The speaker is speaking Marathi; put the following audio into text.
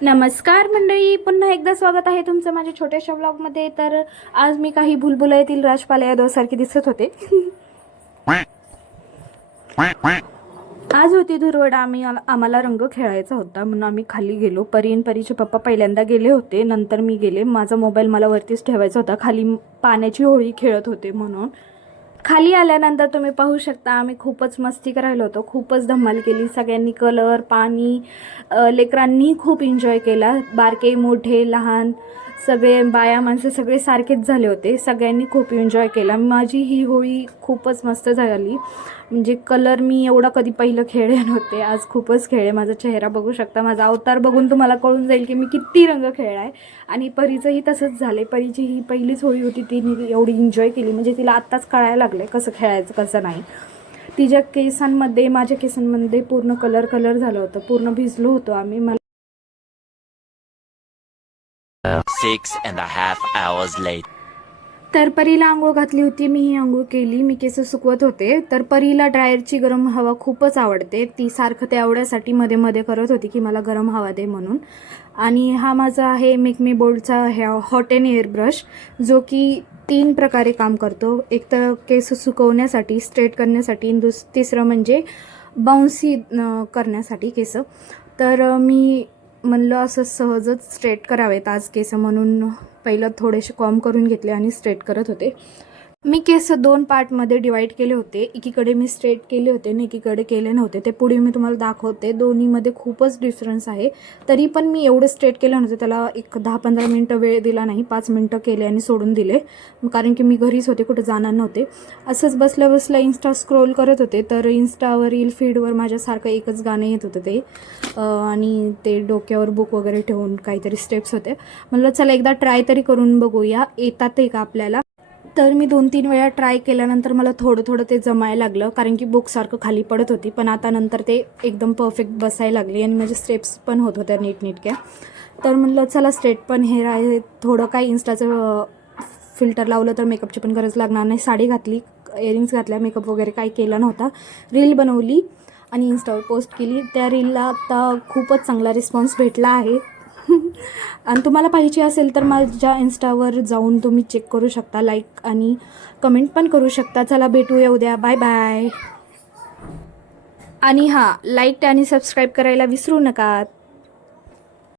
नमस्कार मंडळी, पुन्हा एकदा स्वागत आहे तुमचं माझ्या छोट्याशा व्लॉगमध्ये. तर आज मी काही भुलभुलैयातील राजपाल यादवसारखी दिसत होते. आज होती धुरवड. आम्हाला रंग खेळायचा होता म्हणून आम्ही खाली गेलो. परी आणि परीचे पप्पा पहिल्यांदा गेले होते, नंतर मी गेले. माझा मोबाईल मला वरतीच ठेवायचा होता, खाली पाण्याची होळी खेळत होते म्हणून. खाली आल्यानंतर तुम्ही पाहू शकता आम्ही खूपच मस्ती करायला होतो, खूपच धमाल केली. सगळ्यांनी कलर, पाणी, लेकरांनी खूप एन्जॉय केला. बारके, मोठे, लहान सगळे, बाया माणसं सगळे सारखेच झाले होते. सगळ्यांनी खूप एन्जॉय केला. माझी ही होळी खूपच मस्त झाली. म्हणजे कलर मी एवढा कधी पहिलं खेळले नव्हते, आज खूपच खेळले. माझा चेहरा बघू शकता, माझा अवतार बघून तुम्हाला कळून जाईल की मी किती रंग खेळला आहे. आणि परीचंही तसंच झालं. परीची ही पहिलीच होळी होती, तिने एवढी एन्जॉय केली. म्हणजे तिला आत्ताच कळायला लागलं आहे कसं खेळायचं कसं नाही. तिच्या केसांमध्ये, माझ्या केसांमध्ये पूर्ण कलर झालं होतं, पूर्ण भिजलो होतो आम्ही. मला 6.5 hours later. तर परीला आंघोळ घातली होती, मी ही आंघोळ केली. मी केस सुकवत होते. तर परीला ड्रायरची गरम हवा खूपच आवडते. ती सारखं त्या एवढ्यासाठी मध्ये मध्ये करत होती की मला गरम हवा दे म्हणून. आणि हा माझा आहे मेक मी बोल्डचा हॉट अँड एअर ब्रश, जो की 3 प्रकारे काम करतो. एक तर केस सुकवण्यासाठी, स्ट्रेट करण्यासाठी, तिसरं म्हणजे बाउन्सी करण्यासाठी केस. तर मी म्हणलं असं सहजच स्ट्रेट करावेत आज केस म्हणून पहिलं थोडेसे कॉम करून घेतले आणि स्ट्रेट करत होते. मी केस 2 पार्टमध्ये डिवाईड केले होते. एकीकडे मी स्ट्रेट केले होते आणि एकीकडे केले नव्हते. ते पुढे मी तुम्हाला दाखवते. दोन्हीमध्ये खूपच डिफरन्स आहे. तरी पण मी एवढं स्ट्रेट केलं नव्हतं, त्याला एक 10-15 मिनटं वेळ दिला नाही, 5 मिनटं केले आणि सोडून दिले. कारण की मी घरीच होते, कुठं जाणार नव्हते. असंच बसल्या बसल्या इन्स्टा स्क्रोल करत होते. तर इन्स्टावरील फीडवर माझ्यासारखं एकच गाणं येत होतं ते, आणि ते डोक्यावर बुक वगैरे ठेवून काहीतरी स्टेप्स होते. म्हणलं चला एकदा ट्राय तरी करून बघूया, येतातही का आपल्याला. तर मी 2-3 वेळा ट्राय केल्यानंतर मला थोडं ते जमायला लागलं, कारण की बुकसारखं खाली पडत होती. पण आता नंतर ते एकदम परफेक्ट बसायला लागली आणि माझे स्टेप्स पण होत होत्या नीटनेटक्या. तर म्हणलं चला स्ट्रेट पण हेअर आहे, थोडं काय इन्स्टाचं फिल्टर लावलं तर मेकअपची पण गरज लागणार नाही. साडी घातली, इयरिंग्स घातल्या, मेकअप वगैरे काही केला नव्हता. रील बनवली आणि इन्स्टावर पोस्ट केली. त्या रीलला आता खूपच चांगला रिस्पॉन्स भेटला आहे. आणि तुम्हाला पाहिजे असेल तर माझ्या इन्स्टावर जाऊन तुम्ही चेक करू शकता, लाईक आणि कमेंट पण करू शकता. चला भेटूया उद्या, बाय बाय. आणि हां, लाईक आणि सबस्क्राईब करायला विसरू नका.